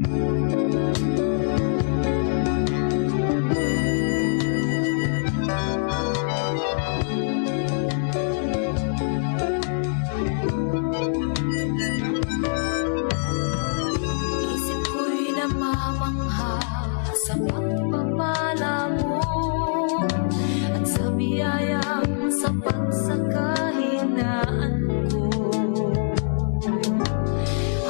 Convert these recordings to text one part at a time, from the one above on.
Isip ko'y namamangha sa pagpapala mo at sa biyayang sapat sa kahinaan ko.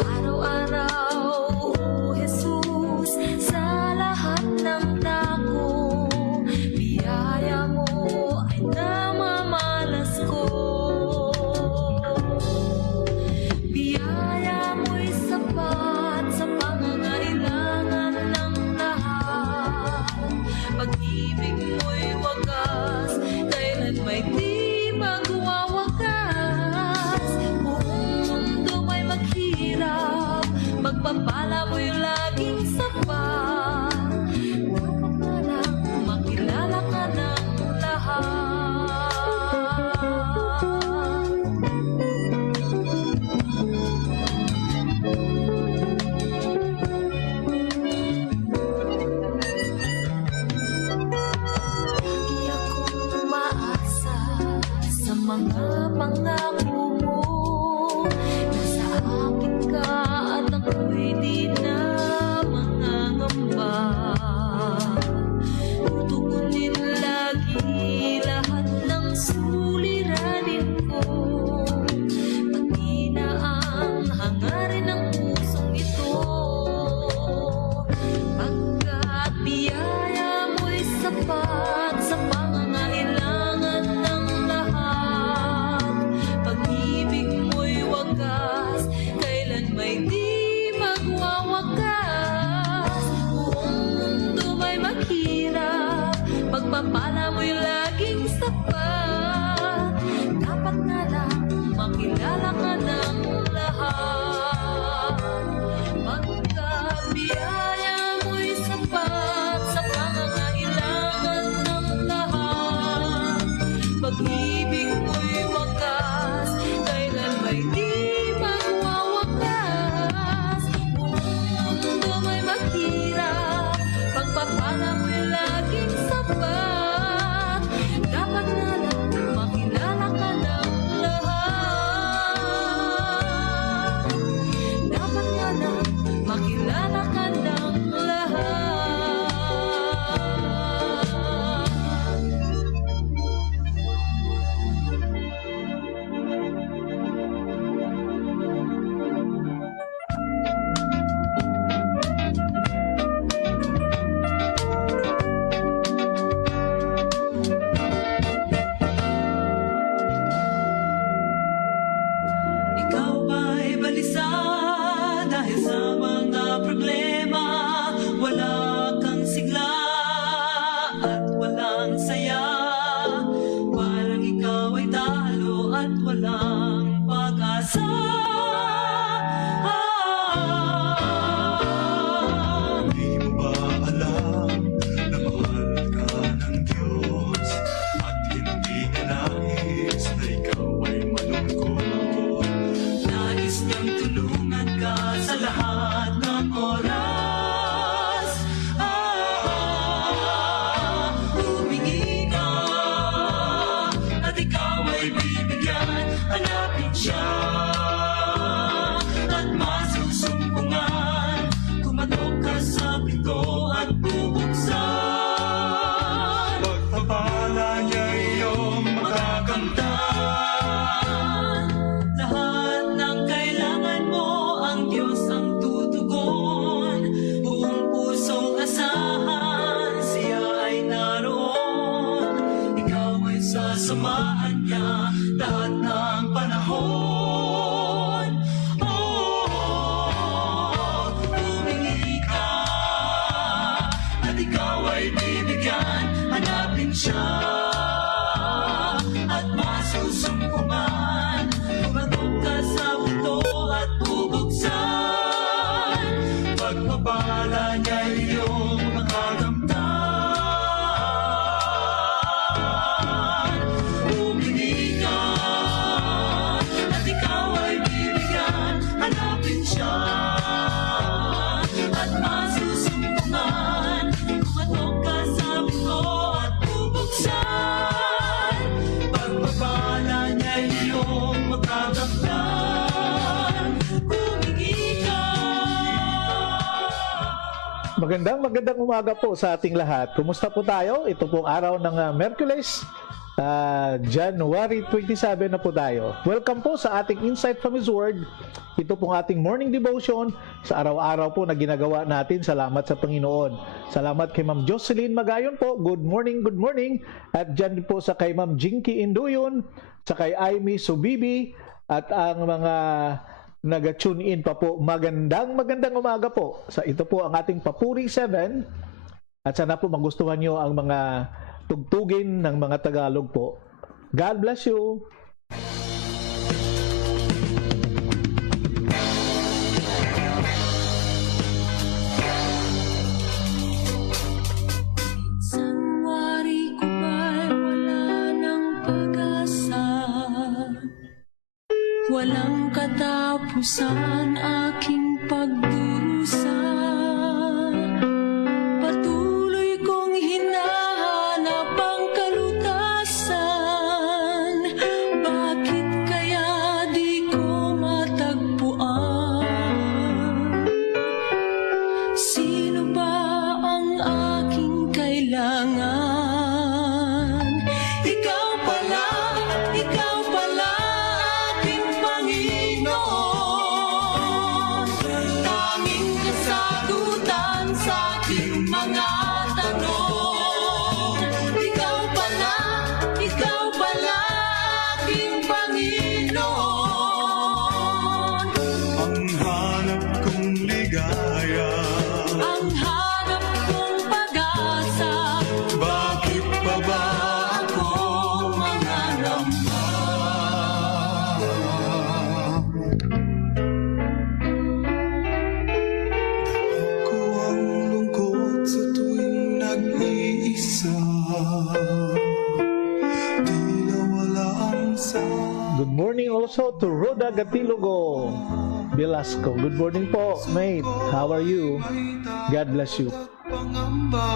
Araw-araw, O Jesus, sa lahat ng dako, biyaya mo ay namamalas ko. Biyaya mo'y sapat sa pangangailangan ng lahat. Pag-ibig mo'y wagas, kailan may di magwawakas. Buong mundo may maghirap, pagpapala mo'y laging sapat. Dapat na lang makilala ka ng lahat. Lagi akong umaasa sa mga pangako mo. Nasa akin ka at ako'y di na mangangamba. Tutugunin lagi lahat ng suliranin ko. Pati na ang hangarin ng pusong ito. Pagkat biyaya mo'y sapat sa pangangailangan ng lahat. Pag-ibig mo'y wagas, kailan may di magwawakas. Buong mundo may maghirap, pagpapala mo'y laging sapat. Dapat na lang makilala ka ng lahat. Pagkat biyaya mo'y sapat sa pangangailangan ng lahat. Pag-ibig mo'y wagas, kailan may di magwawakas. Buong mundo may maghirap, pagpapala mo'y laging sapat. Dapat na lang makilala ka ng lahat. Dapat nga lang makilala ka ng lahat. Ikaw ba'y balisa dahil sa mga problema? Wala kang sigla at walang saya. Parang ikaw ay talo at walang pag-asa. Di mo ba alam na mahal ka ng Diyos at hindi niya nais na ikaw ay malungkot? Nais niyang tulungan ka sa lahat ng oras. Humingi ka at ikaw ay bibigyan. Hanapin siya at masusumpungan. Kumatok ka sa pinto at bubuksan. Pagpapala niya iyong Makakamtan lahat ng kailangan mo, ang Diyos ang tutugon. Buong pusong asahan, siya ay naroon. Ikaw ay sasamahan niya lahat ng panahon. Humingi ka at ikaw ay bibigyan. Hanapin siya at masusumpungan. Kumatok ka sa pinto at bubuksan. pagpapala niya iyong makakamtan. Humingi ka at ikaw ay bibigyan. Hanapin siya at Magandang umaga po sa ating lahat. Kumusta po tayo? Ito pong araw ng Miyerkules, January 27 na po tayo. Welcome po sa ating Insight from His Word. Ito pong ating morning devotion sa araw-araw po na ginagawa natin. Salamat sa Panginoon. Salamat kay Ma'am Jocelyn Magayon po. Good morning, good morning. At dyan po sa kay Ma'am Jinky Induyon, sa kay Aimee Subibi, at ang mga nag-tune in pa po. Magandang umaga po. Ito po ang ating Papuri 7. At sana po magustuhan nyo ang mga tugtugin ng mga Tagalog po. God bless you. Sanwari ko ba'y wala ng pag-asa? Walang katapusan aking pagdurusa. Patuloy kong hinahanap ang kalutasan. Bakit kaya di ko matagpuan? Sino ba ang aking kailangan? Ikaw pala aking Panginoon. Tanging kasagutan sa aking mga tanong. Ikaw pala aking Panginoon. Ang hanap kong ligaya, Ang hanap kong pag-asa. bakit pa ba Ako manganamba. ko ang lungkot sa tuwing nag-iisa? Tila wala ang Good morning also to Rhoda Gatilogo Velasco. Good morning po, mate. How are you? God bless you. pangamba.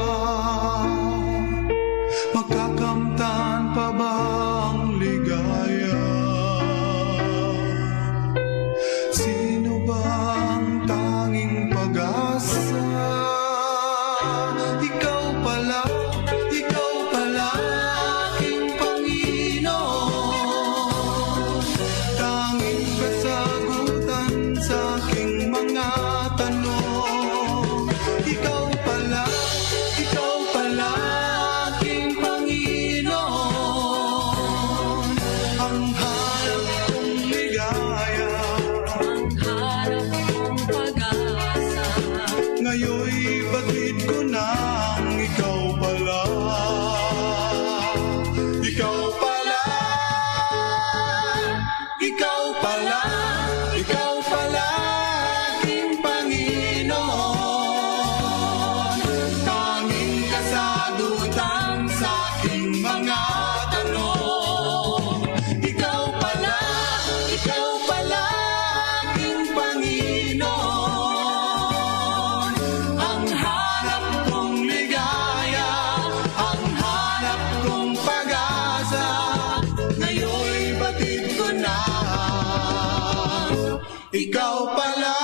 Magkakamtan pa ba ang ligaya? Sino ba ang tanging pag-asa? Ikaw pala aking Panginoon. Tanging kasagutan sa aking mga tanong. Ikaw pala aking Panginoon. Ang hanap kong ligaya, Ang hanap kong pag-asa. ngayon'y batid ko nang ikaw pala. Ikaw pala aking Panginoon. Tanging kasagutan sa aking mga tanong. Ikaw pala aking Panginoon. Ang hanap kong ligaya, ang hanap kong pag-asa, ngayon'y batid ko na. Ikaw pala.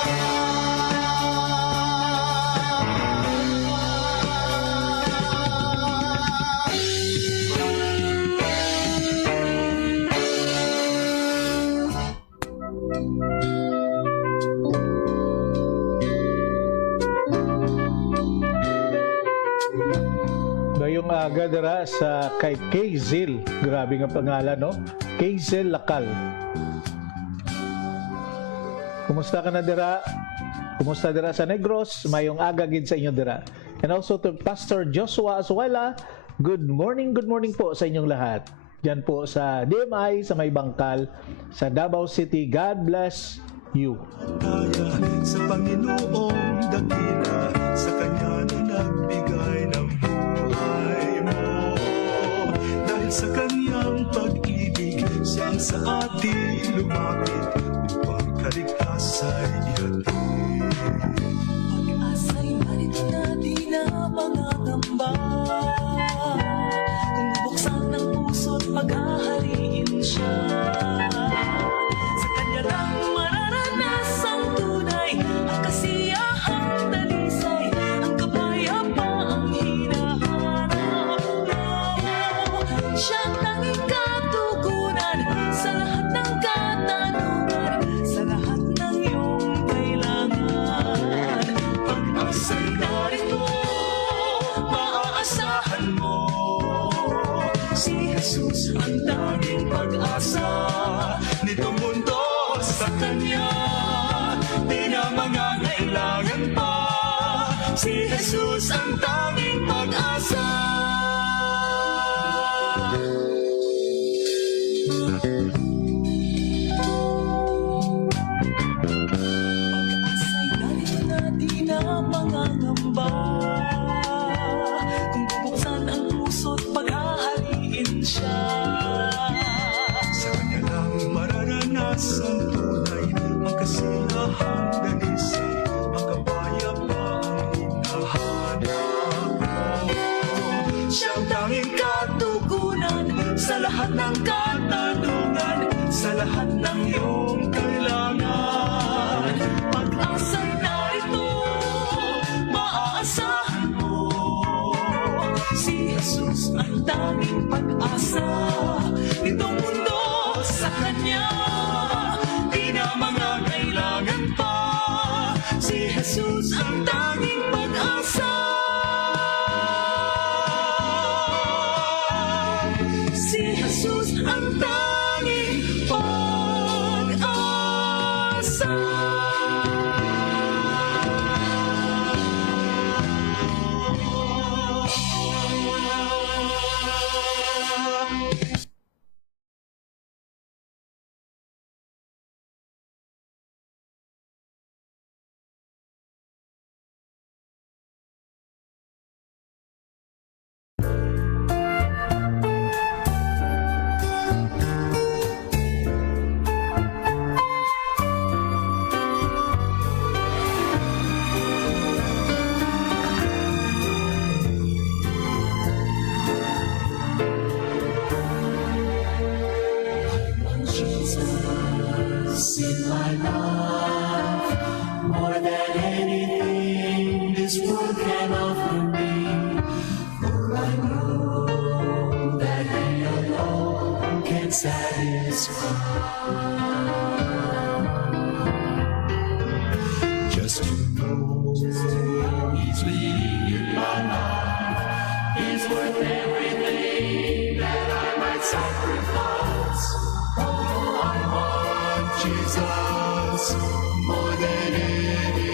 Ngayong aga dira sa kay Kazel. Grabe nga pangalan, no? Kazel Lakal. Kumusta ka na dira? Kumusta dira sa Negros? Mayong aga gid sa inyo dira. And also to Pastor Joshua Azuela. Good morning po sa inyong lahat. Diyan po sa DMI, sa May Bangkal, sa Davao City. God bless you. Kaya sa Panginoong dakila, sa Kanya na nagbigay ng buhay mo. Dahil sa Kanyang pag-ibig, siyang sa atin lumapit, upang kaligtasan ihatid. Pag-asa'y narito na di na mangangamba. Kung bubuksan ng puso't paghahariin siya, sa kanya lang mararanasan tunay ang kasiyahang dalisay, ang kapal Si Jesus ang tanging pag-asa. Pag-asa'y narito na di na mangangamba. Kung bubuksan ang puso't paghahariin siya. Sa kanya lang mararanasan tunay ang kasinahang dalisi, ang kapayapaang hinahanap mo. Siyang tanging katugunan sa lahat ng katanungan, sa lahat ng iyong kailangan. Pag-asa'y narito, maaasahan mo. Si Jesus ang tanging pag-asa nitong mundo. Sa Kanya di na mga kailangan pa. Si Jesus ang tanging pag-asa. Si Jesus ang tanging pag-asa. Jesus in my life, more than anything this world can offer me. For I know that He alone can satisfy. Just to know He's leading in my life is worth everything that I might sacrifice. Oh, I want Jesus more than anything.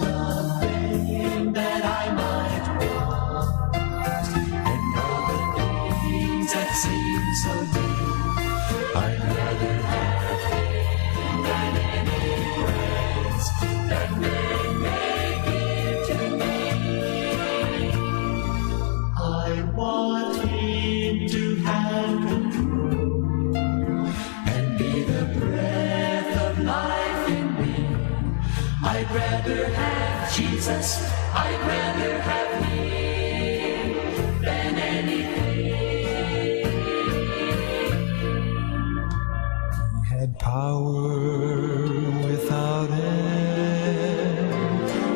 Nothing that I might want, and all the things that seem so dear, I'd rather have Him than any praise that men may give to me. I want Him to have control and be the breath of life in me. I'd rather have Jesus, I'd rather have Him than anything. had power without end.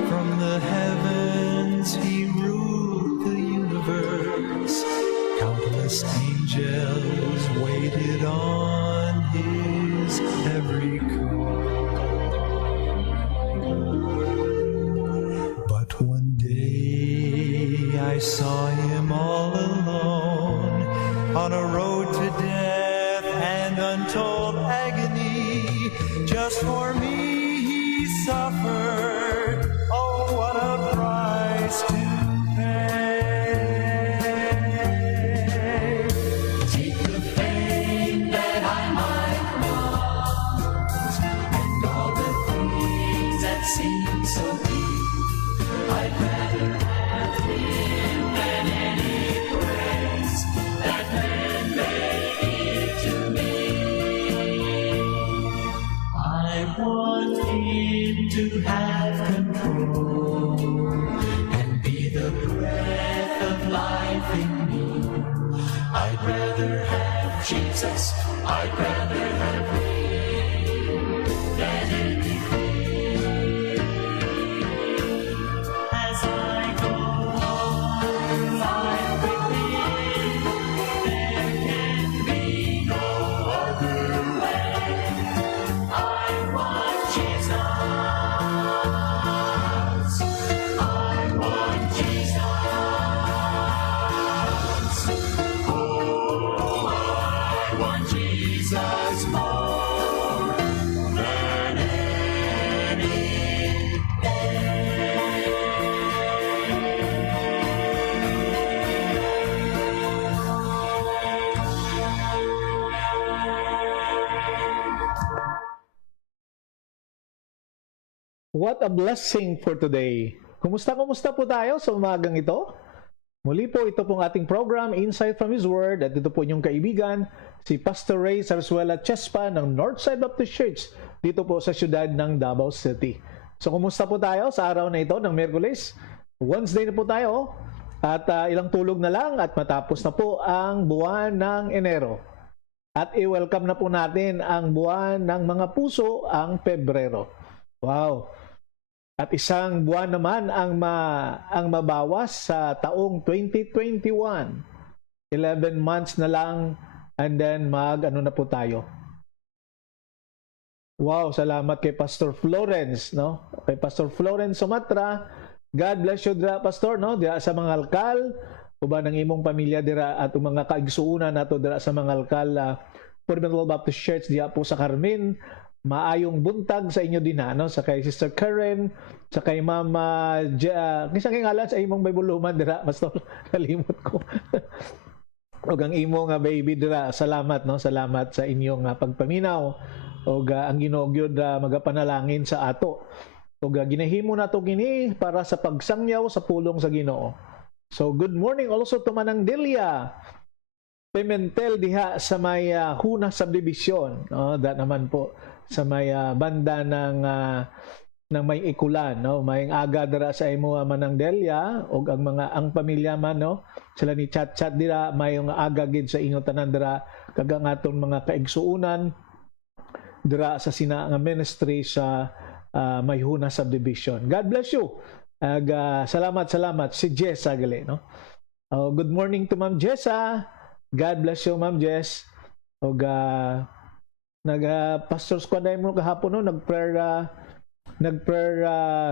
From the heavens He ruled the universe. Countless angels waited on His every call. But one day I saw Him all alone on a road to death and untold agony. Just for me He suffered. Oh, what a price to pay. Take the fame that I might want, and all the things that seem so deep. I'd rather have Him than any praise that men may give to me. I want Him to have control and be the breath of life in me. I'd rather have Jesus, I'd rather have Him than anything. As I go on life with Him, there can be no other way. I want Jesus, I want Jesus. Oh, I want Jesus more than What a blessing for today. Kumusta po tayo sa umagang ito? Muli po, ito pong ating program, Insight from His Word, at ito po inyong kaibigan, si Pastor Ray Sarsuela Chespa ng Northside Baptist Church, dito po sa siyudad ng Davao City. So, kumusta po tayo sa araw na ito ng Miyerkules? Wednesday na po tayo, at ilang tulog na lang at matapos na po ang buwan ng Enero. At i-welcome na po natin ang buwan ng mga puso, ang Pebrero. Wow! At isang buwan naman ang mabawas sa taong 2021. 11 months na lang and then ano na po tayo. Wow, salamat kay Pastor Florence, no? Kay Pastor Florence Sumatra. God bless you, dira Pastor, no? Dira sa mga alkal, uban ng imong pamilya dira at mga kaigsuunan nato dira sa mga alkal Fundamental Baptist Church diya po sa Carmen. Maayong buntag sa inyo din no? Sa kay Sister Karen, sa kay Mama kinsa kay ngalan sa imong Bible dira Pastor, nalimot ko. Og ang imong baby dira, salamat no, salamat sa inyong pagpaminaw og ang Ginoo gyud magapanalangin sa ato. Og ginahimo nato kini para sa pagsangyaw sa pulong sa Ginoo. So good morning also to Manang Delia Pimentel diha sa may Huna Subdivision, no? That naman po sa may banda ng may ikulan, no? May aga dira sa imo Manang Delia og ang pamilya man, no? Sila ni chat dira may aga gid sa inyo tanan dira kag ang atong mga kaigsuunan dira sa sina nga ministry sa may Huna Subdivision. God bless you. Salamat si Jessa gali, no? Good morning to Ma'am Jessa. God bless you, Ma'am Jess. Og pastor squad mo kahapon, no, nag-prayer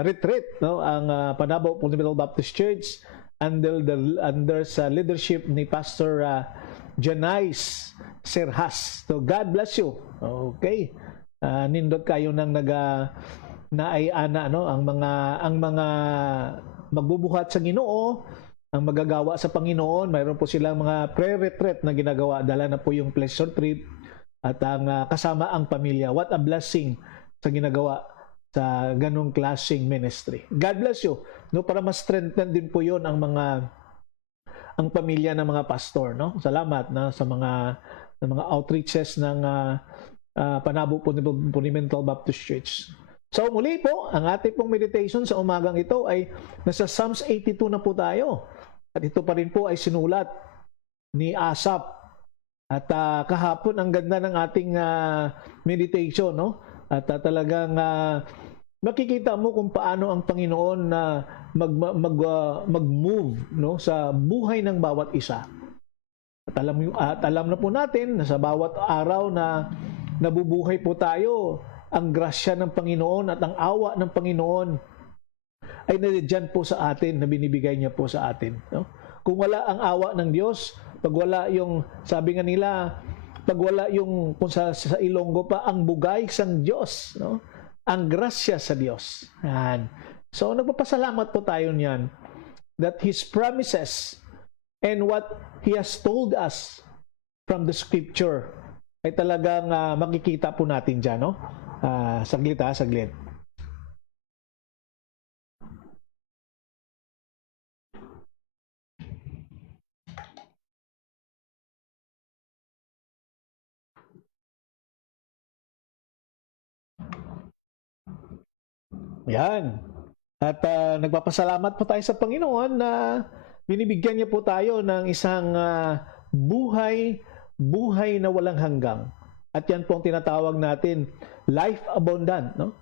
retreat, no, ang Panabo Fundamental Baptist Church under sa leadership ni Pastor Janais Serhas. So God bless you. Okay. Nindot kayo nang naayana, no, ang mga magbubuhat sa Ginoo, ang magagawa sa Panginoon. Mayroon po silang mga prayer retreat na ginagawa. Dala na po yung pleasure trip at ang kasama ang pamilya. What a blessing sa ginagawa sa ganung klaseng ministry. God bless you. No, para mas strengthen din po 'yon ang pamilya ng mga pastor, no? Salamat na sa mga outreaches ng Panabo Fundamental Baptist Church. So muli po, ang ating pong meditation sa umagang ito ay nasa Psalms 82 na po tayo. At ito pa rin po ay sinulat ni Asaph. At kahapon ang ganda ng ating meditation, no? At talagang makikita mo kung paano ang Panginoon na mag-move, no, sa buhay ng bawat isa. At alam na po natin na sa bawat araw na nabubuhay po tayo, ang grasya ng Panginoon at ang awa ng Panginoon ay nandiyan po sa atin, na binibigay niya po sa atin, no? Kung wala ang awa ng Diyos, pag wala yung, sabi nga nila, pag wala yung, kung sa Ilonggo pa, ang bugay sang Diyos, no? Ang grasya sa Diyos. Yan. So, nagpapasalamat po tayo niyan that His promises and what He has told us from the Scripture ay talagang makikita po natin dyan, no? Saglit. Yan. At nagpapasalamat po tayo sa Panginoon na binibigyan niya po tayo ng isang buhay na walang hanggang. At yan po ang tinatawag natin, life abundant, no?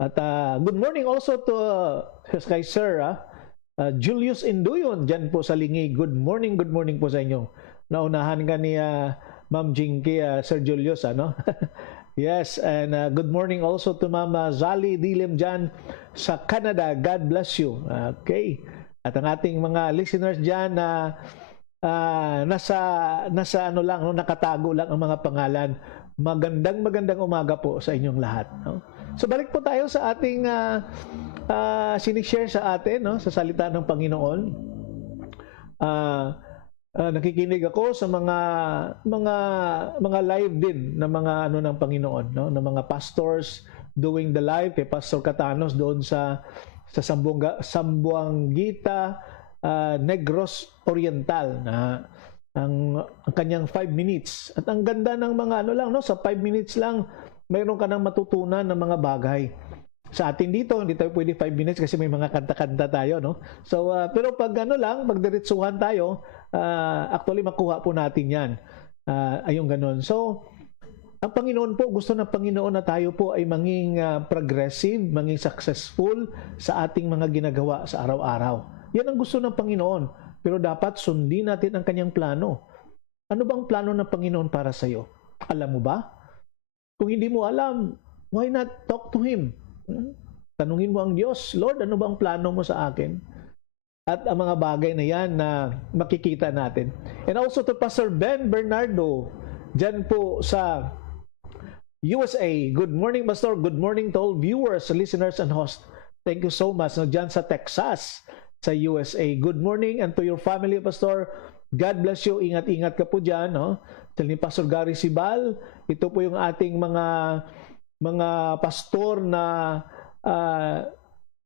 At good morning also to kay Sir Julius Induyon dyan po sa Lingi. Good morning po sa inyo. Naunahan ka ni Ma'am Jinky, Sir Julius, ano? Yes, and good morning also to Mama Zali Dilim dyan sa Canada. God bless you. Okay. At ang ating mga listeners dyan na nasa ano lang, no, nakatago lang ang mga pangalan. Magandang umaga po sa inyong lahat, no? So balik po tayo sa ating sinishare sa atin, no, sa salita ng Panginoon. Nakikinig ako sa mga live din ng mga ano ng Panginoon, no, ng mga pastors doing the live kay Pastor Catanos doon sa Sambuangita, Negros Oriental na ang kanyang 5 minutes. At ang ganda ng mga ano lang, no, sa 5 minutes lang mayroon ka nang matutunan ng mga bagay. Sa atin dito, hindi tayo pwede 5 minutes kasi may mga kanta-kanta tayo, no? So, pero pag ano lang, pag diretsuhan tayo, actually makuha po natin yan. Ayong ganun. So, ang Panginoon po, gusto ng Panginoon na tayo po ay maging progressive, maging successful sa ating mga ginagawa sa araw-araw. Yan ang gusto ng Panginoon. Pero dapat sundin natin ang kanyang plano. Ano bang plano ng Panginoon para sa iyo? Alam mo ba? Kung hindi mo alam, why not talk to Him? Tanungin mo ang Diyos, Lord, ano bang plano mo sa akin? At ang mga bagay na yan na makikita natin. And also to Pastor Ben Bernardo, dyan po sa USA. Good morning, Pastor. Good morning to all viewers, listeners, and hosts. Thank you so much. No, dyan sa Texas, sa USA. Good morning and to your family, Pastor. God bless you. Ingat-ingat ka po dyan. No? Tell ni Pastor Gary Sibal, ito po yung ating mga pastor na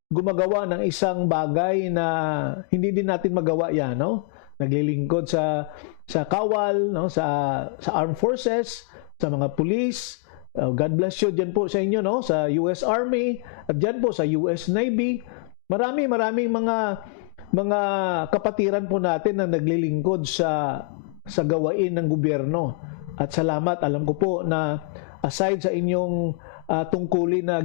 gumagawa ng isang bagay na hindi din natin magawa yan. No? Naglilingkod sa kawal, no? sa armed forces, sa mga police. God bless you dyan po sa inyo, no? Sa US Army, at dyan po sa US Navy. Maraming mga kapatiran po natin na naglilingkod sa gawain ng gobyerno. At salamat, alam ko po na aside sa inyong tungkulin na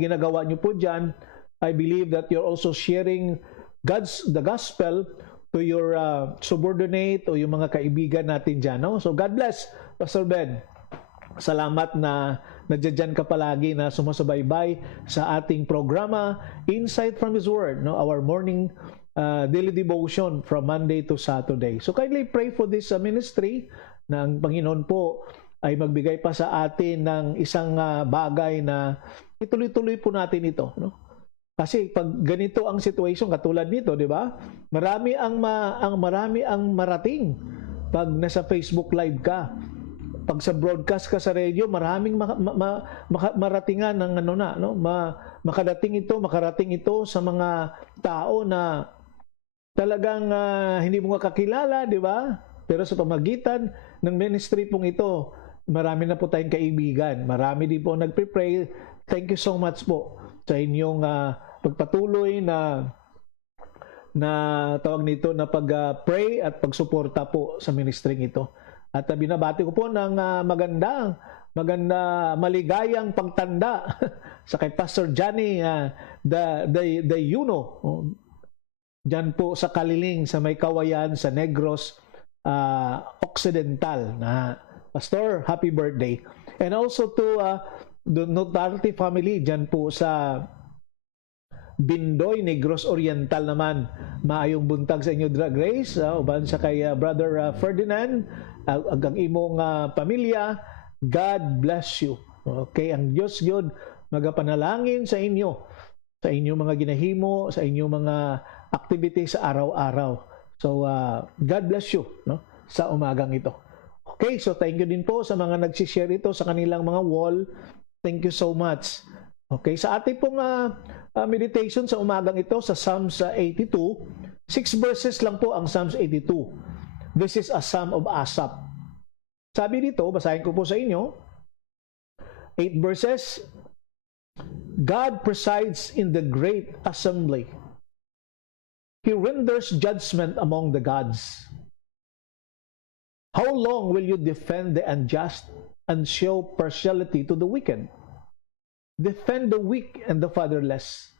ginagawa niyo po diyan, I believe that you're also sharing the gospel to your subordinate o yung mga kaibigan natin diyan, no? So God bless, Pastor Ben. Salamat na nandiyan ka palagi na sumasubaybay sa ating programa Insight from His Word, no? Our morning daily devotion from Monday to Saturday. So kindly pray for this ministry na ang Panginoon po ay magbigay pa sa atin ng isang bagay na ituloy-tuloy po natin ito, no? Kasi pag ganito ang situation katulad nito, di ba? Marami ang marating pag nasa Facebook Live ka. Pag sa broadcast ka sa radio, maraming maratingan ng makarating ito sa mga tao na talagang hindi mo kakilala, di ba? Pero sa pamagitan ng ministry pong ito, marami na po tayong kaibigan. Marami din po nagpe-pray. Thank you so much po sa inyong pagpatuloy na tawag nito na pag-pray at pagsuporta po sa ministry ito. At binabati ko po ng maligayang pagtanda sa kay Pastor Johnny the Yuno. Diyan po sa Kaliling, sa may Kawayan, sa Negros Occidental. Pastor, happy birthday. And also to the Notarty family, diyan po sa Bindoy, Negros Oriental naman. Maayong buntag sa inyo, Grace. Uban sa kay Brother Ferdinand, ang imong pamilya. God bless you. Okay, ang Diyos God magapanalangin sa inyo, sa inyong mga ginahimo, sa inyong mga activities sa araw-araw. So, God bless you, no? Sa umagang ito. Okay, so thank you din po sa mga nagsishare ito sa kanilang mga wall. Thank you so much. Okay, sa ating pong meditation sa umagang ito sa Psalms 82, 6 verses lang po ang Psalms 82. This is a Psalm of Asaph. Sabi dito, basahin ko po sa inyo, 8 verses, God presides in the great assembly. He renders judgment among the gods. How long will you defend the unjust and show partiality to the wicked? Defend the weak and the fatherless.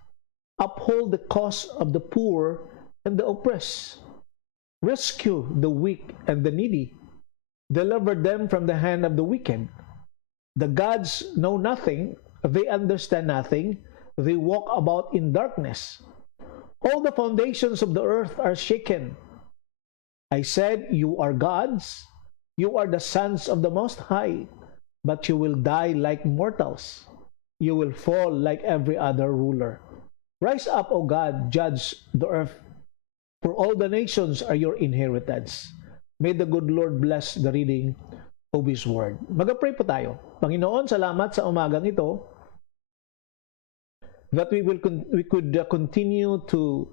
Uphold the cause of the poor and the oppressed. Rescue the weak and the needy. Deliver them from the hand of the wicked. The gods know nothing. They understand nothing. They walk about in darkness. All the foundations of the earth are shaken. I said, you are gods. You are the sons of the Most High. But you will die like mortals. You will fall like every other ruler. Rise up, O God, judge the earth. For all the nations are your inheritance. May the good Lord bless the reading of His Word. Mag-pray po tayo. Panginoon, salamat sa umagang ito that we could continue to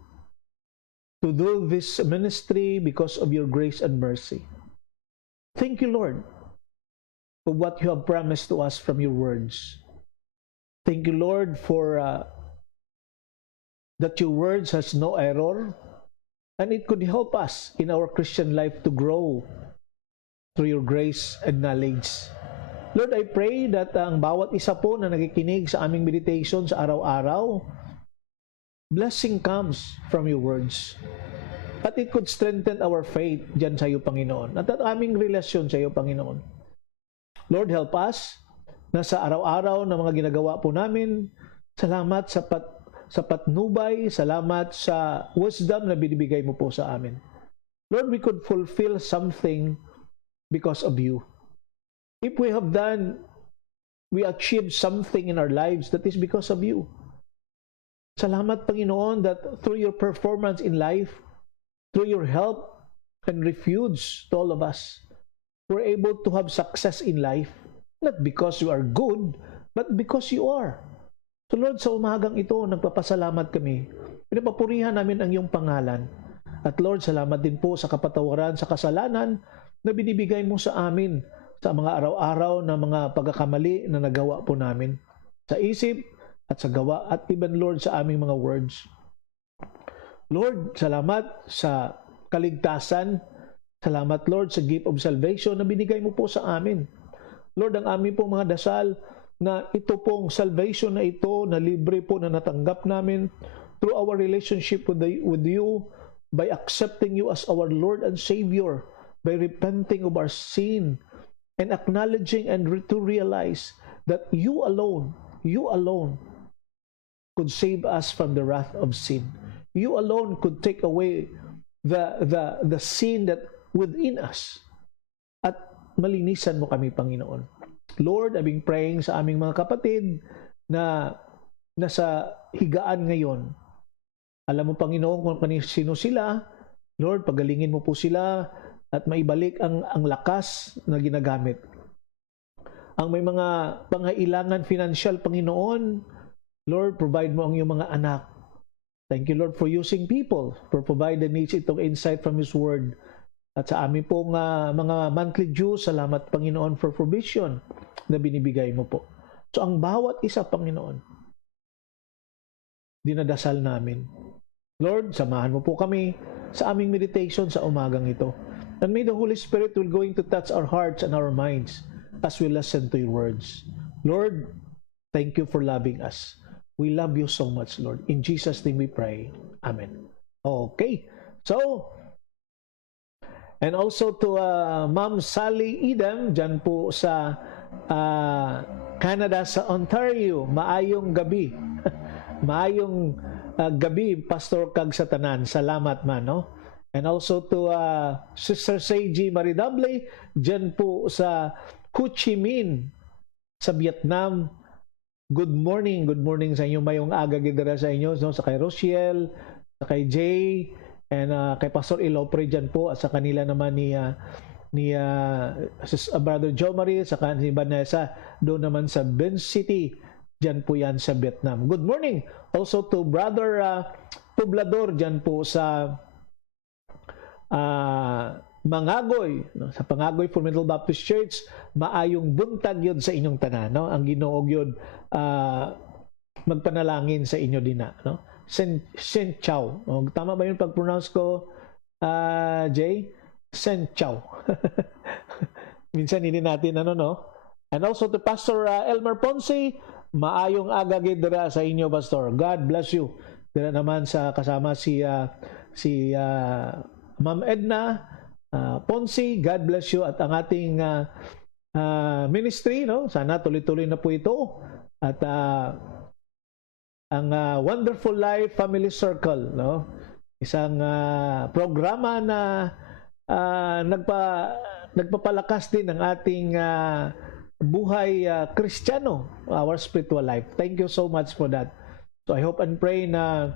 do this ministry because of your grace and mercy. Thank you, Lord, for what you have promised to us from your words. Thank you, Lord, for that your words has no error, and it could help us in our Christian life to grow through your grace and knowledge. Lord, I pray that ang bawat isa po na nakikinig sa aming meditation sa araw-araw, blessing comes from your words. At it could strengthen our faith dyan sa iyo, Panginoon. At ang aming relasyon sa iyo, Panginoon. Lord, help us na sa araw-araw na mga ginagawa po namin, salamat sa patnubay, salamat sa wisdom na binibigay mo po sa amin. Lord, we could fulfill something because of you. If we achieved something in our lives, that is because of you. Salamat, Panginoon, that through your performance in life, through your help and refuge to all of us, we're able to have success in life, not because you are good, but because you are. So Lord, sa umagang ito, nagpapasalamat kami. Pinapapurihan namin ang iyong pangalan. At Lord, salamat din po sa kapatawaran sa kasalanan na binibigay mo sa amin sa mga araw-araw na mga pagkakamali na nagawa po namin sa isip at sa gawa at even, Lord, sa aming mga words. Lord, salamat sa kaligtasan. Salamat, Lord, sa gift of salvation na binigay mo po sa amin. Lord, ang aming pong mga dasal na ito pong salvation na ito, na libre po na natanggap namin through our relationship with you, by accepting you as our Lord and Savior, by repenting of our sin, and acknowledging and to realize that you alone could save us from the wrath of sin. You alone could take away the sin that within us. At malinisan mo kami, Panginoon. Lord, I've been praying sa aming mga kapatid na nasa higaan ngayon. Alam mo, Panginoon, kung sino sila. Lord, pagalingin mo po sila at maibalik ang lakas na ginagamit. Ang may mga pangailangan financial, Panginoon, Lord, provide mo ang iyong mga anak. Thank you, Lord, for using people, for provide the needs, itong insight from His Word. At sa amin pong mga monthly dues, salamat, Panginoon, for provision na binibigay mo po. So, ang bawat isa, Panginoon, dinadasal namin. Lord, samahan mo po kami sa aming meditation sa umagang ito. And may the Holy Spirit will going to touch our hearts and our minds as we listen to your words. Lord, thank you for loving us. We love you so much, Lord. In Jesus' name we pray. Amen. Okay. So, and also to Ma'am Sally Idem, dyan po sa Canada, sa Ontario. Maayong gabi. Maayong gabi, Pastor Kag sa tanan. Salamat man, no? And also to Sister Seiji Maridable, dyan po sa Ho Chi Minh, sa Vietnam. Good morning sa inyo. Mayong aga gidara sa inyo, no? Sa kay Rochelle, sa kay Jay, and kay Pastor Ilopre dyan po, at sa kanila naman ni Brother Joe Marie, sa ni Vanessa, doon naman sa Ben City, dyan po yan sa Vietnam. Good morning also to Brother Poblador dyan po sa Mangagoy, no? Sa Pangagoy Fundamental Baptist Church. Maayong buntag yun sa inyong tanan, no? Ang Ginoo yun magpanalangin sa inyo din na, no? Sen Chow. Tama ba yung pag-pronounce ko, Jay? Sen Chow. Minsan hindi natin no? And also to Pastor Elmer Ponce, maayong aga gidra sa inyo, Pastor. God bless you. Dira naman sa kasama si Ma'am Edna Ponce, God bless you, at ang ating ministry, no? Sana tuloy-tuloy na po ito. At ang Wonderful Life Family Circle, no? Isang programa na nagpapalakas din ng ating buhay Kristiyano, our spiritual life. Thank you so much for that. So I hope and pray na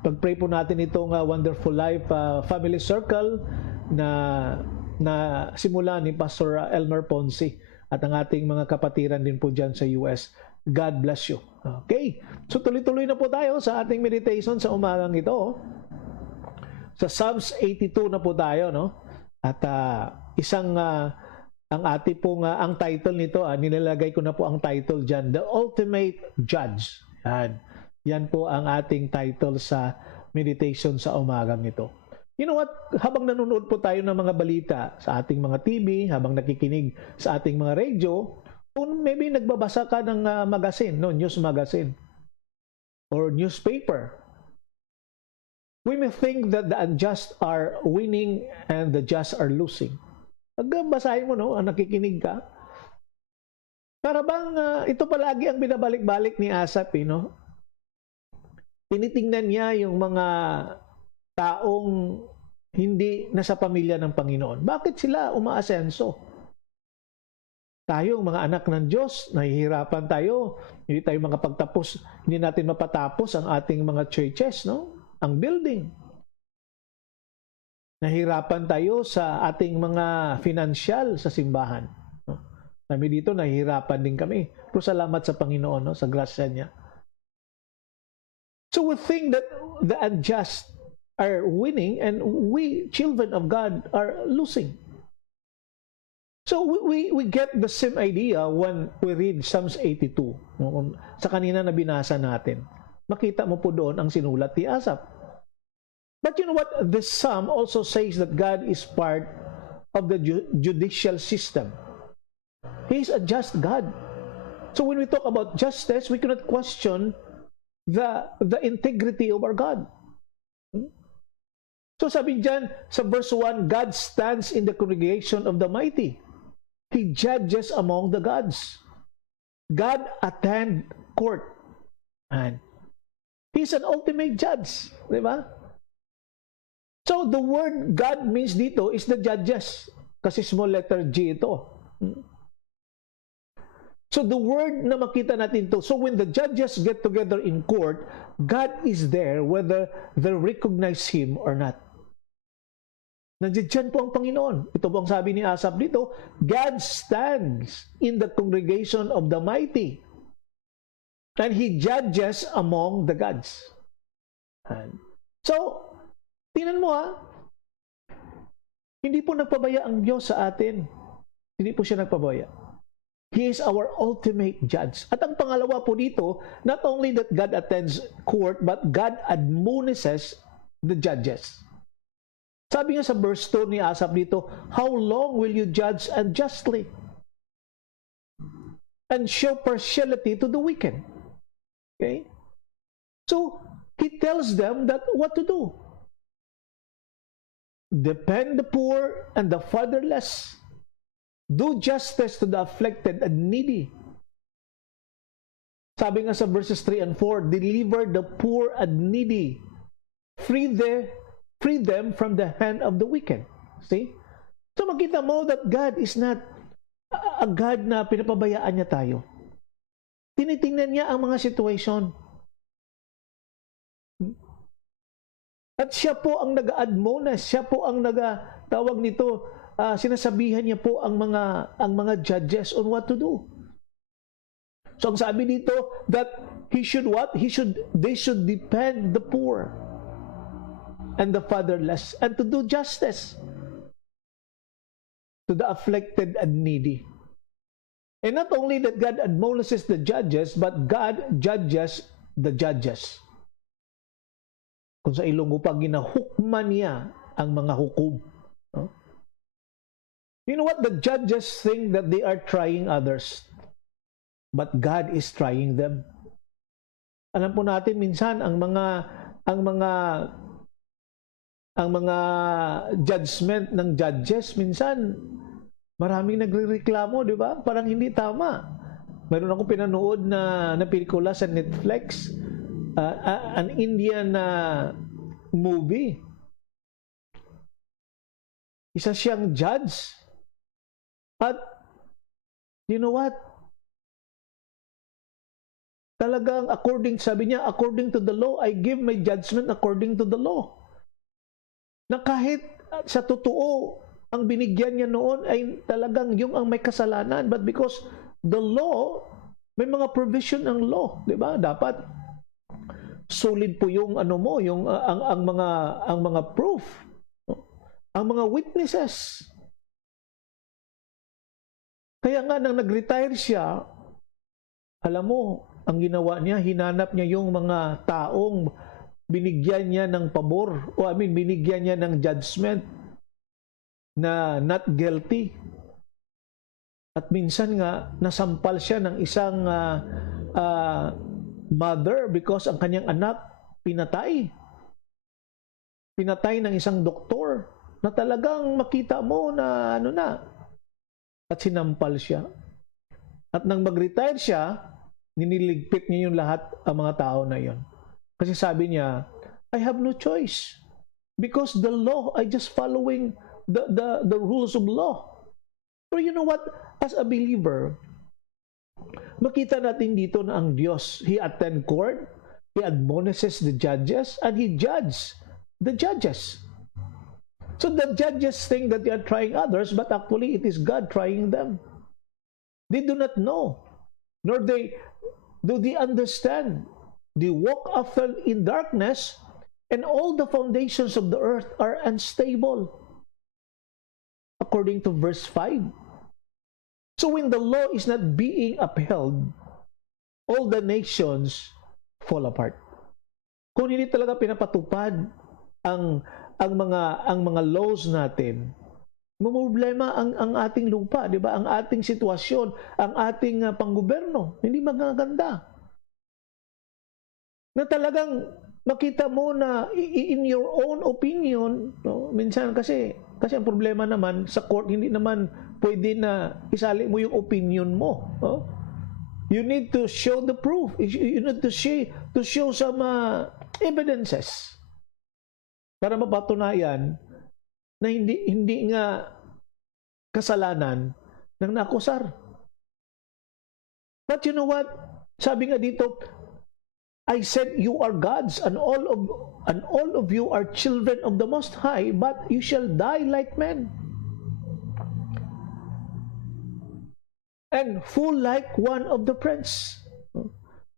pag-pray po natin itong Wonderful Life Family Circle, na na simula ni Pastor Elmer Ponce at ang ating mga kapatiran din po dyan sa US. God bless you. Okay, so tuloy-tuloy na po tayo sa ating meditation sa umagang ito. Sa Psalms 82 na po tayo, no? At ang ating pong ang title nito, nilalagay ko na po ang title dyan, The Ultimate Judge. Yan po ang ating title sa meditation sa umagang ito. You know what? Habang nanonood po tayo ng mga balita sa ating mga TV, habang nakikinig sa ating mga radio, kung maybe nagbabasa ka ng magazine, no, news magazine or newspaper, we may think that the unjust are winning and the just are losing. Pag basahin mo, no, nakikinig ka, para bang ito palagi ang binabalik-balik ni Asaph, no? Tinitingnan niya yung mga taong hindi nasa pamilya ng Panginoon. Bakit sila umaasenso? Tayo, mga anak ng Diyos, nahihirapan tayo. Hindi tayo makapagtapos, hindi natin mapatapos ang ating mga churches, no? Ang building. Nahihirapan tayo sa ating mga financial sa simbahan. No? Kami dito, nahihirapan din kami. Pero salamat sa Panginoon, no? Sa grasya niya. So we think that the unjust are winning and we, children of God, are losing. So we get the same idea when we read Psalms 82. Sa kanina na binasa natin. Makita mo po doon ang sinulat ni Asaph. But you know what? This psalm also says that God is part of the judicial system. He is a just God. So when we talk about justice, we cannot question the integrity of our God. So sabi dyan sa verse 1, God stands in the congregation of the mighty. He judges among the gods. God attend court. And He's an ultimate judge. Diba? So the word God means dito is the judges. Kasi small letter G ito. So the word na makita natin to, so when the judges get together in court, God is there whether they recognize Him or not. Nandiyan po ang Panginoon. Ito po ang sabi ni Asaph dito, God stands in the congregation of the mighty and He judges among the gods. So, tingnan mo hindi po nagpabaya ang Diyos sa atin. Hindi po siya nagpabaya. He is our ultimate judge. At ang pangalawa po dito, not only that God attends court, but God admonishes the judges. Sabi nga sa verse 2 ni Asaph dito, how long will you judge unjustly and show partiality to the wicked? Okay? So, he tells them that what to do. Defend the poor and the fatherless. Do justice to the afflicted and needy. Sabi nga sa verses 3 and 4, deliver the poor and needy. Free them from the hand of the wicked. See? So makita mo that God is not a God na pinapabayaan niya tayo. Tinitingnan niya ang mga situation. At siya po ang nag-admonish, siya po ang tawag nito, sinasabihan niya po ang mga judges on what to do. So ang sabi dito that they should defend the poor and the fatherless and to do justice to the afflicted and needy. And not only that God admonishes the judges, but God judges the judges. Kung sa ilong upang ginahukman niya ang mga hukom. No? You know what? The judges think that they are trying others. But God is trying them. Alam po natin minsan ang mga judgment ng judges minsan maraming nagrereklamo, di ba? Parang hindi tama. Meron akong pinanood na pelikula sa Netflix, an Indian movie. Isa siyang judge. At, you know what? Talagang sabi niya, according to the law, I give my judgment according to the law. Na kahit sa totoo, ang binigyan niya noon ay talagang yung ang may kasalanan. But because the law, may mga provision ng law, di ba? Dapat solid po yung ano mo, yung ang mga proof, ang mga witnesses. Kaya nga nang nag-retire siya, alam mo, ang ginawa niya, hinanap niya yung mga taong binigyan niya ng pabor, binigyan niya ng judgment na not guilty. At minsan nga, nasampal siya ng isang mother because ang kanyang anak pinatay. Pinatay ng isang doktor na talagang makita mo na ano na. At sinampal siya. At nang mag-retire siya, niniligpit niya yung lahat ang mga tao na yon. Kasi sabi niya, I have no choice. Because the law, I just following the rules of law. Pero you know what? As a believer, makita natin dito na ang Diyos, He attend court, He admonishes the judges, and He judges the judges. So the judges think that they are trying others, but actually it is God trying them. They do not know, nor do they understand. They walk after in darkness, and all the foundations of the earth are unstable. According to verse 5. So when the law is not being upheld, all the nations fall apart. Kung hindi talaga pinapatupad ang mga laws natin, problema ang ating lupa, di ba? Ang ating sitwasyon, ang ating panggoberno, hindi magaganda. Na talagang makita mo na in your own opinion, no? Minsan kasi ang problema naman sa court, hindi naman pwede na isali mo yung opinion mo. No? You need to show the proof. You need to show some evidences para mapatunayan na hindi nga kasalanan ng nakusar. But you know what? Sabi nga dito, I said you are gods, and all of you are children of the Most High, but you shall die like men, and full like one of the prince.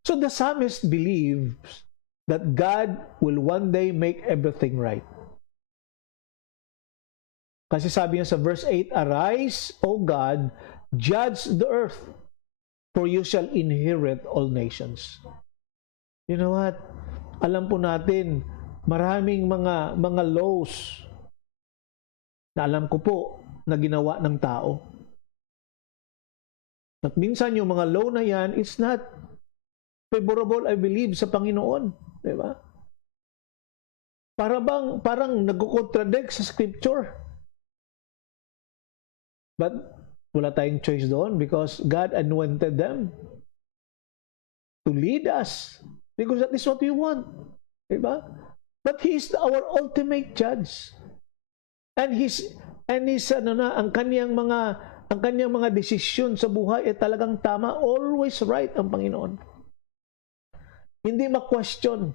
So the psalmist believes that God will one day make everything right. Kasi sabi niya sa verse 8, Arise, O God, judge the earth, for you shall inherit all nations. You know what? Alam po natin, maraming mga laws na alam ko po na ginawa ng tao. At minsan yung mga law na yan, it's not favorable, I believe, sa Panginoon. Diba? Parang nagko-contradict sa scripture. But wala tayong choice doon because God anointed them to lead us. Because that is what we want. Diba? But He is our ultimate judge. And ang kanyang mga desisyon sa buhay ay talagang tama, always right ang Panginoon. Hindi ma-question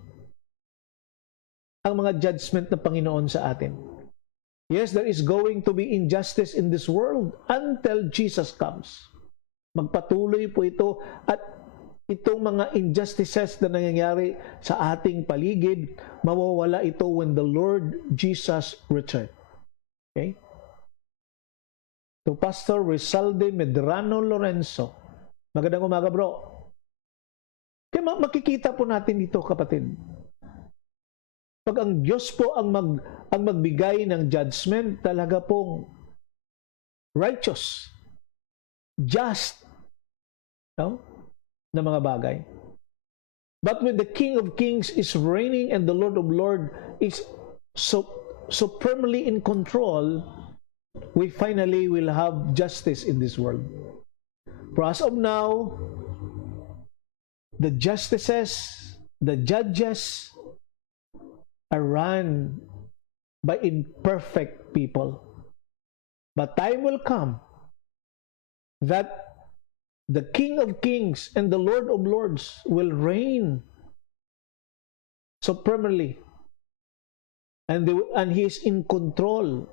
ang mga judgment ng Panginoon sa atin. Yes, there is going to be injustice in this world until Jesus comes. Magpatuloy po ito at itong mga injustices na nangyayari sa ating paligid, mawawala ito when the Lord Jesus return. Okay? To Pastor Rizalde Medrano Lorenzo. Magandang umaga, bro. Kaya makikita po natin dito, kapatid. Pag ang Diyos po ang magbigay ng judgment, talaga pong righteous, just, no? Na mga bagay. But when the King of Kings is reigning and the Lord of Lords is supremely in control, we finally will have justice in this world. For as of now, the justices, the judges are run by imperfect people. But time will come that the King of Kings and the Lord of Lords will reign supremely, and He is in control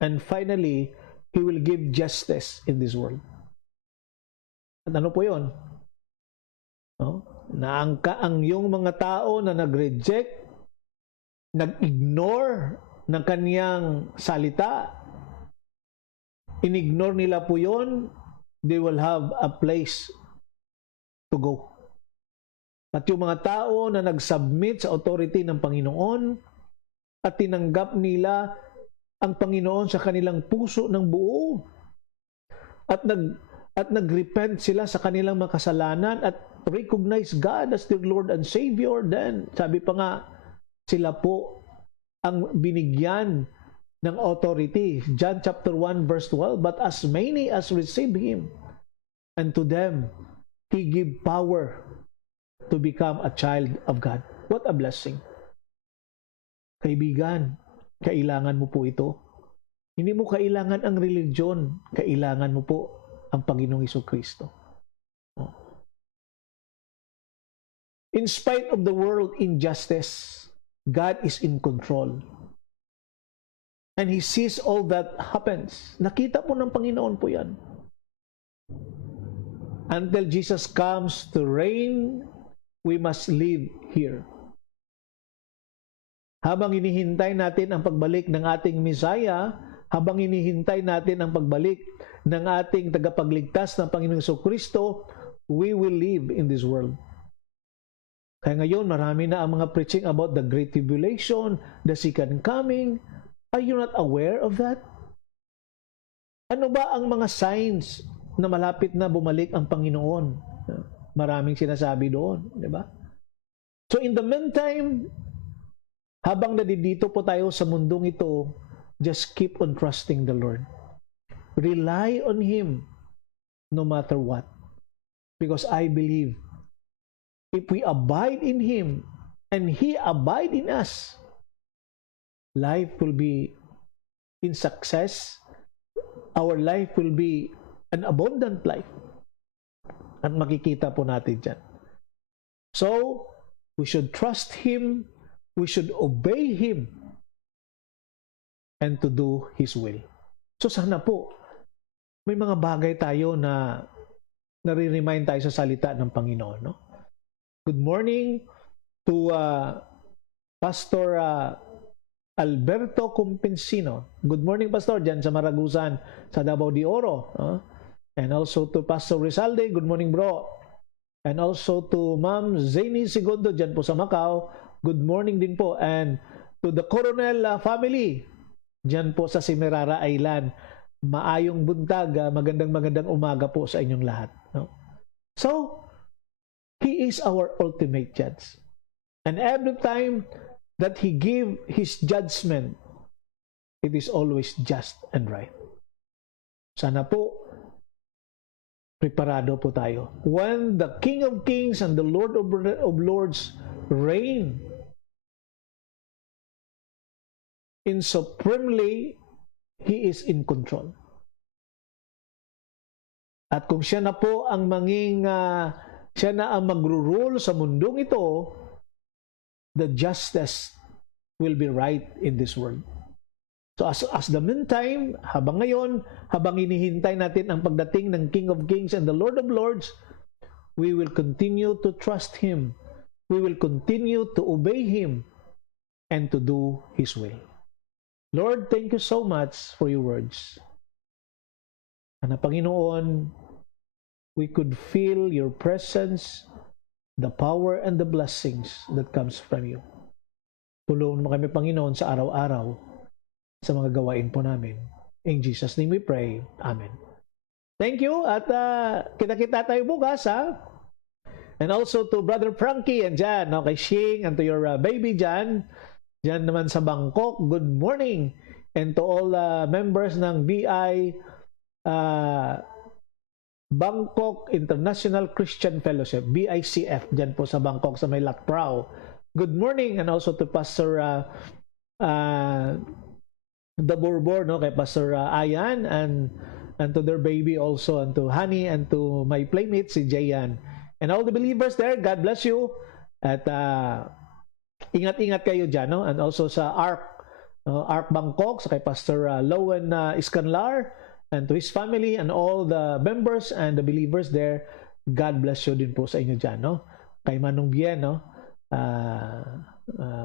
And finally, He will give justice in this world. At ano po yun? No? Na ang yung mga tao na nag-reject, nag-ignore ng kaniyang salita, in-ignore nila po yun, they will have a place to go. At yung mga tao na nag-submit sa authority ng Panginoon at tinanggap nila ang Panginoon sa kanilang puso ng buo at nag-repent sila sa kanilang mga kasalanan at recognize God as their Lord and Savior, then sabi pa nga, sila po ang binigyan ng authority. John chapter 1 verse 12, but as many as receive Him, and to them He give power to become a child of God. What a blessing. Kaibigan, kailangan mo po ito. Hindi mo kailangan ang religion, kailangan mo po ang Panginoong Jesucristo. In spite of the world injustice, God is in control. And He sees all that happens. Nakita po ng Panginoon po yan. Until Jesus comes to reign, we must live here. Habang inihintay natin ang pagbalik ng ating Messiah, habang inihintay natin ang pagbalik ng ating tagapagligtas ng Panginoong Jesucristo, we will live in this world. Kaya ngayon, marami na ang mga preaching about the Great Tribulation, the second coming. Are you not aware of that? Ano ba ang mga signs na malapit na bumalik ang Panginoon? Maraming sinasabi doon, di ba? So in the meantime, habang nadidito po tayo sa mundong ito, just keep on trusting the Lord. Rely on Him no matter what. Because I believe if we abide in Him and He abide in us, life will be in success. Our life will be an abundant life. At makikita po natin dyan. So, we should trust Him, we should obey Him, and to do His will. So sana po, may mga bagay tayo na nare-remind tayo sa salita ng Panginoon. No? Good morning to Pastor Alberto Compensino. Good morning, Pastor, dyan sa Maragusan, sa Davao de Oro. And also to Pastor Rizalde, good morning, bro. And also to Ma'am Zany Segundo, dyan po sa Macau, good morning din po. And to the Coronel family, dyan po sa Semirara Island, maayong buntag, magandang umaga po sa inyong lahat. No? So, He is our ultimate judge. And every time that He give His judgment, it is always just and right. Sana po, preparado po tayo. When the King of Kings and the Lord of Lords reign in supremely, He is in control. At kung siya na po ang siya na ang magro-rule sa mundong ito, the justice will be right in this world. So as the meantime, habang ngayon, habang inihintay natin ang pagdating ng King of Kings and the Lord of Lords, we will continue to trust Him. We will continue to obey Him and to do His will. Lord, thank you so much for your words. Na Panginoon, we could feel your presence, the power and the blessings that comes from you. Tulungan mo kami, Panginoon, sa araw-araw sa mga gawain po namin. In Jesus' name we pray. Amen. Thank you at kita-kita tayo bukas, ha? And also to Brother Frankie and Jan, no? Kay Shing, and to your baby Jan, Jan naman sa Bangkok, good morning. And to all members ng BI Bangkok International Christian Fellowship, BICF, dyan po sa Bangkok, sa may Lac Prau. Good morning. And also to Pastor the Borbor, no, kay Pastor Ayan, and to their baby also, and to Honey, and to my playmate si Jayan, and all the believers there. God bless you, at ingat-ingat kayo dyan, no? And also sa ARC Ark Bangkok, sa kay Pastor Lowen Iscanlar, and to his family and all the members and the believers there. God bless you din po sa inyo dyan, no? Kay Manong Bien, no?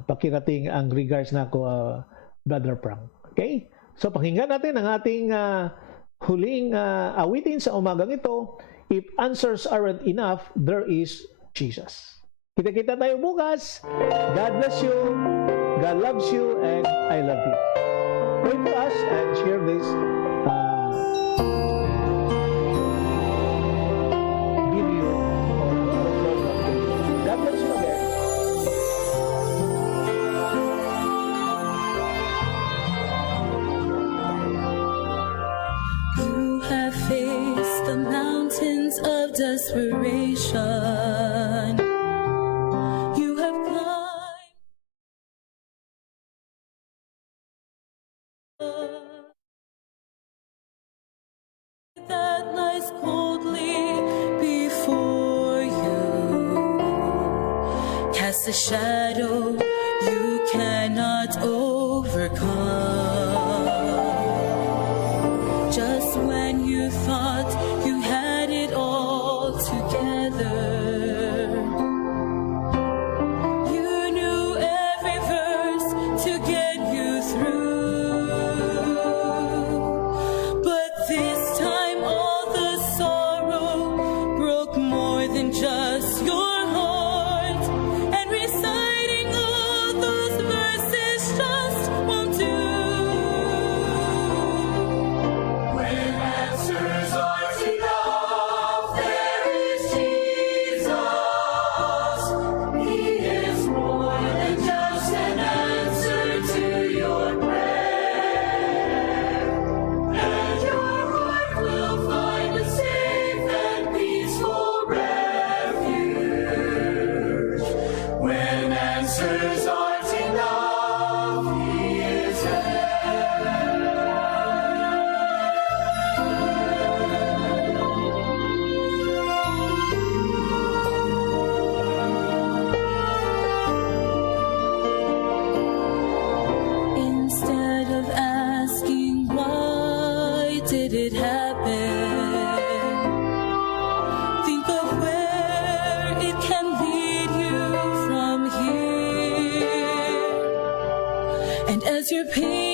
Pakirating ang regards na ko, Brother Frank. Okay? So, pakinggan natin ang ating huling awitin sa umagang ito. If answers aren't enough, there is Jesus. Kita-kita tayo bukas. God bless you. God loves you and I love you. Pray for us and share this video or program. God bless you again. You have faced the mountains of desperation. You have climbed that lies coldly before you. Cast a shadow you cannot overcome. Just when you thought you had it all together, you knew every verse to get you through. But this time all the sorrow broke more than just your heart, and reciting all those verses just won't do. When answers aren't enough, there is Jesus. He is more than just an answer to your prayer. And your heart will find a safe and peaceful refuge. When answers aren't enough, He is Instead of asking why did it happen, think of where it can lead you from here. And as your pain